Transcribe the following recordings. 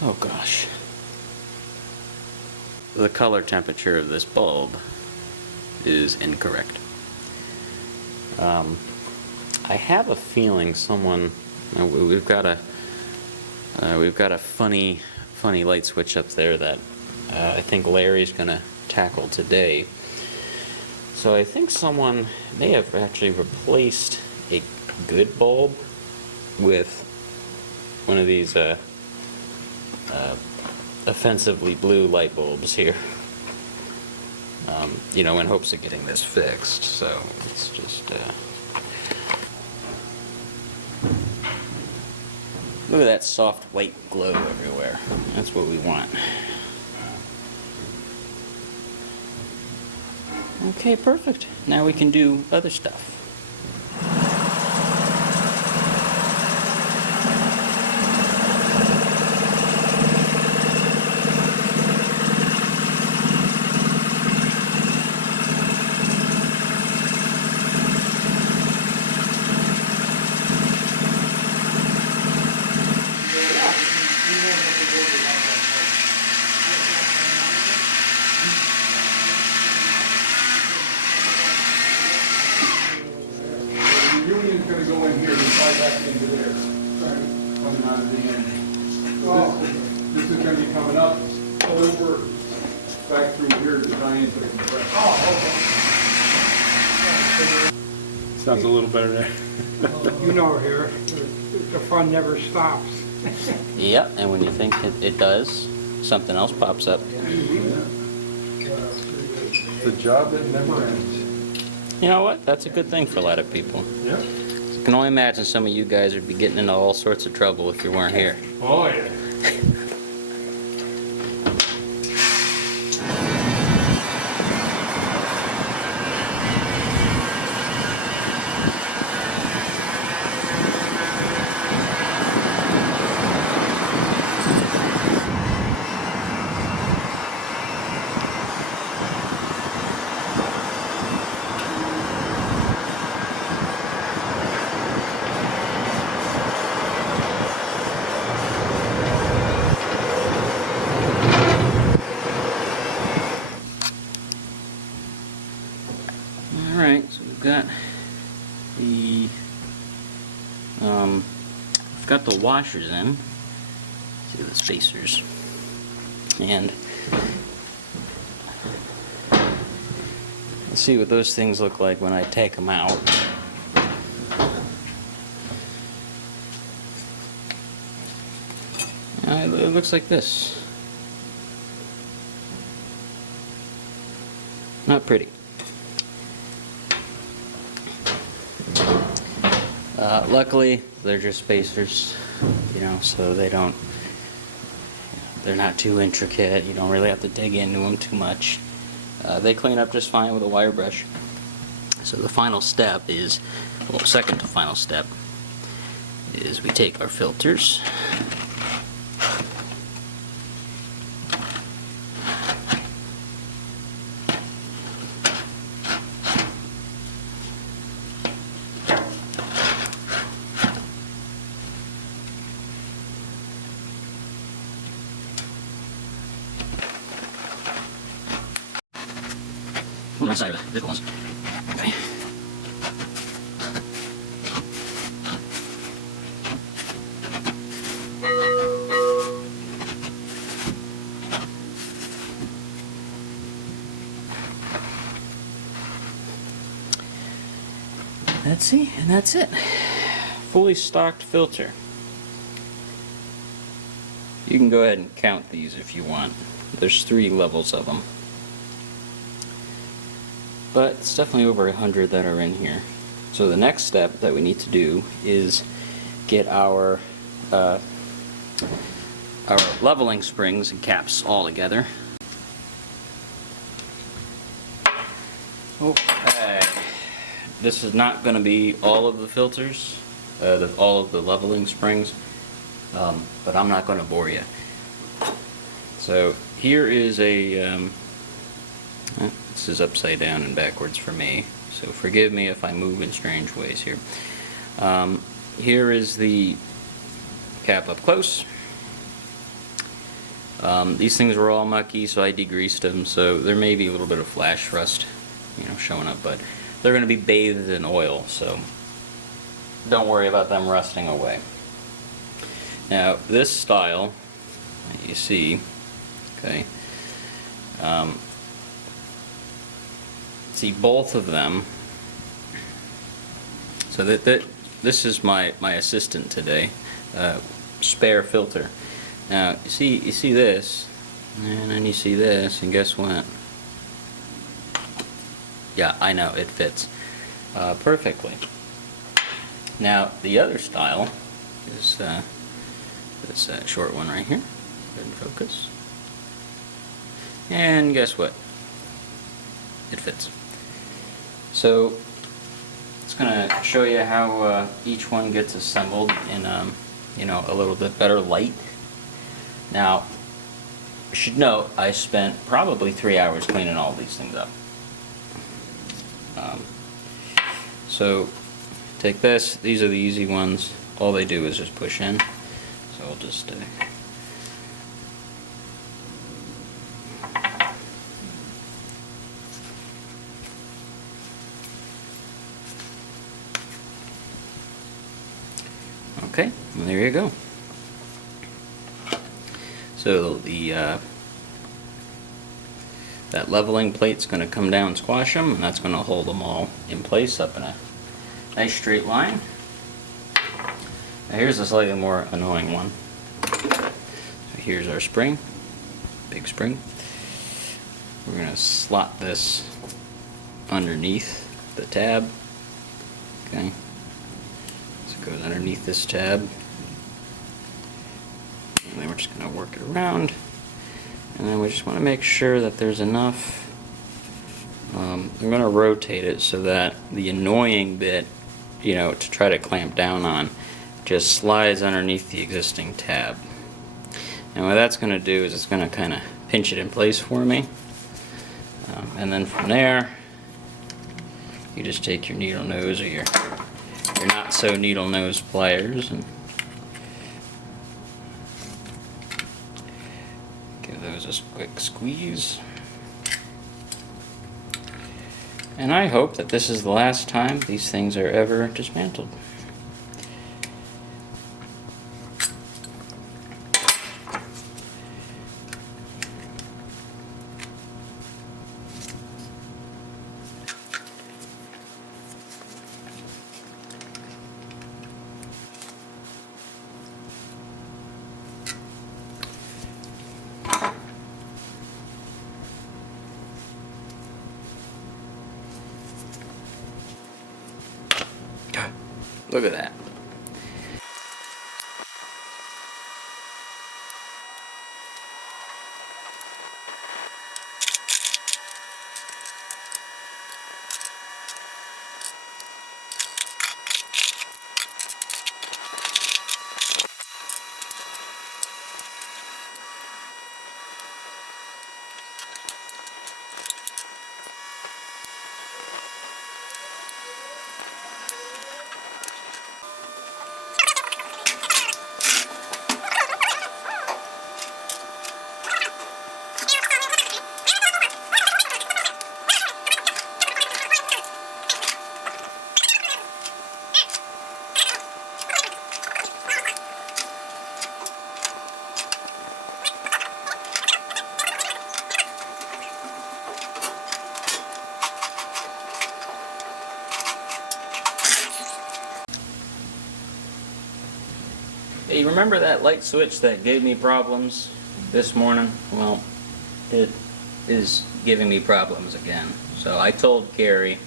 Oh gosh. The color temperature of this bulb is incorrect. I have a feeling someone, we've got a funny light switch up there that I think Larry's gonna tackle today. So I think someone may have actually replaced a good bulb with one of these offensively blue light bulbs here. You know, in hopes of getting this fixed. So it's just look at that soft white glow everywhere. That's what we want. Okay, perfect. Now we can do other stuff. Going to go in here and fly back into there, coming out of the end. This is going to be coming up over, back through here to tie into the compressor. Oh, okay. Sounds a little better there. You know here, the fun never stops. Yep, and when you think it does, something else pops up. It's a job that never ends. You know what? That's a good thing for a lot of people. Yeah. I can only imagine some of you guys would be getting into all sorts of trouble if you weren't here. Oh, yeah. Alright, so we've got the washers in. See the spacers. And let's see what those things look like when I take them out. It looks like this. Not pretty. Luckily, they're just spacers, you know, so they're not too intricate. You don't really have to dig into them too much. They clean up just fine with a wire brush. So the final step is, well, second to final step, is we take our filters. On one side of it, ones. Okay. Let's see, and that's it. Fully stocked filter. You can go ahead and count these if you want. There's 3 levels of them. But it's definitely over 100 that are in here. So the next step that we need to do is get our leveling springs and caps all together. Okay. This is not going to be all of the filters, all of the leveling springs, but I'm not going to bore you. So here is a this is upside down and backwards for me, so forgive me if I move in strange ways here. Here is the cap up close, These things were all mucky, so I degreased them, so there may be a little bit of flash rust, showing up, but they're going to be bathed in oil, so don't worry about them rusting away. Now, this style that you see, okay, see both of them. So this is my assistant today, spare filter. Now you see this, and then you see this, and guess what? Yeah, I know, it fits perfectly. Now the other style is this short one right here. Go ahead and focus. And guess what? It fits. So it's going to show you how each one gets assembled in a little bit better light. Now, you should note I spent probably 3 hours cleaning all these things up. So take this. These are the easy ones. All they do is just push in. So I'll just okay, well, there you go. So that leveling plate's going to come down, squash them, and that's going to hold them all in place up in a nice straight line. Now here's a slightly more annoying one. So here's our spring, big spring. We're going to slot this underneath the tab. Okay. So it goes underneath this tab. And then we're just going to work it around. And then we just want to make sure that there's enough. I'm going to rotate it so that the annoying bit, to try to clamp down on, just slides underneath the existing tab. And what that's going to do is it's going to kind of pinch it in place for me. And then from there, you just take your needle nose or your not so needle nose pliers and give those a quick squeeze. And I hope that this is the last time these things are ever dismantled. Look at that. Hey, remember that light switch that gave me problems this morning? Well, it is giving me problems again. So I told Gary,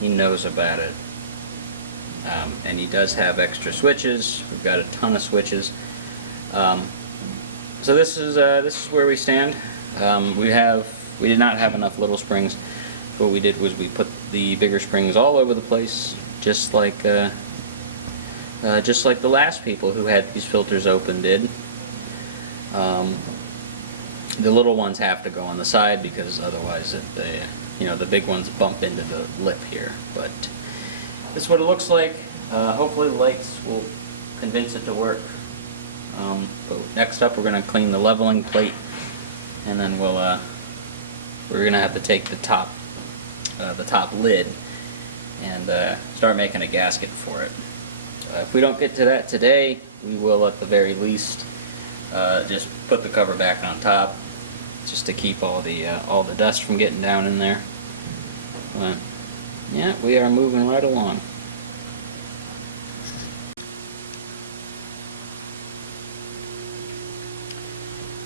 he knows about it. And he does have extra switches. We've got a ton of switches. So this is where we stand. We did not have enough little springs. What we did was we put the bigger springs all over the place, just like the last people who had these filters open did. The little ones have to go on the side because otherwise the big ones bump into the lip here. But this is what it looks like. Hopefully the lights will convince it to work. But next up, we're going to clean the leveling plate, and then we're going to have to take the top lid and start making a gasket for it. If we don't get to that today, we will at the very least just put the cover back on top, just to keep all the dust from getting down in there. But yeah, we are moving right along.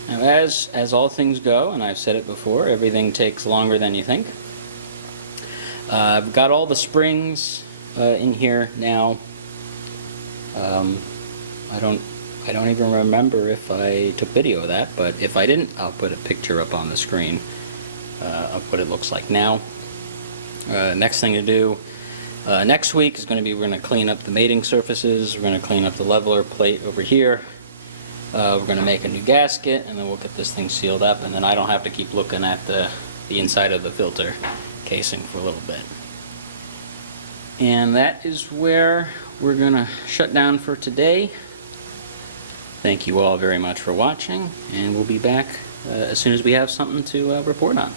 Now, as all things go, and I've said it before, everything takes longer than you think. I've got all the springs in here now. I don't even remember if I took video of that, but if I didn't, I'll put a picture up on the screen of what it looks like now. Next thing to do next week is going to be, we're going to clean up the mating surfaces, we're going to clean up the leveler plate over here, we're going to make a new gasket, and then we'll get this thing sealed up, and then I don't have to keep looking at the inside of the filter casing for a little bit. And that is where we're going to shut down for today. Thank you all very much for watching, and we'll be back as soon as we have something to report on.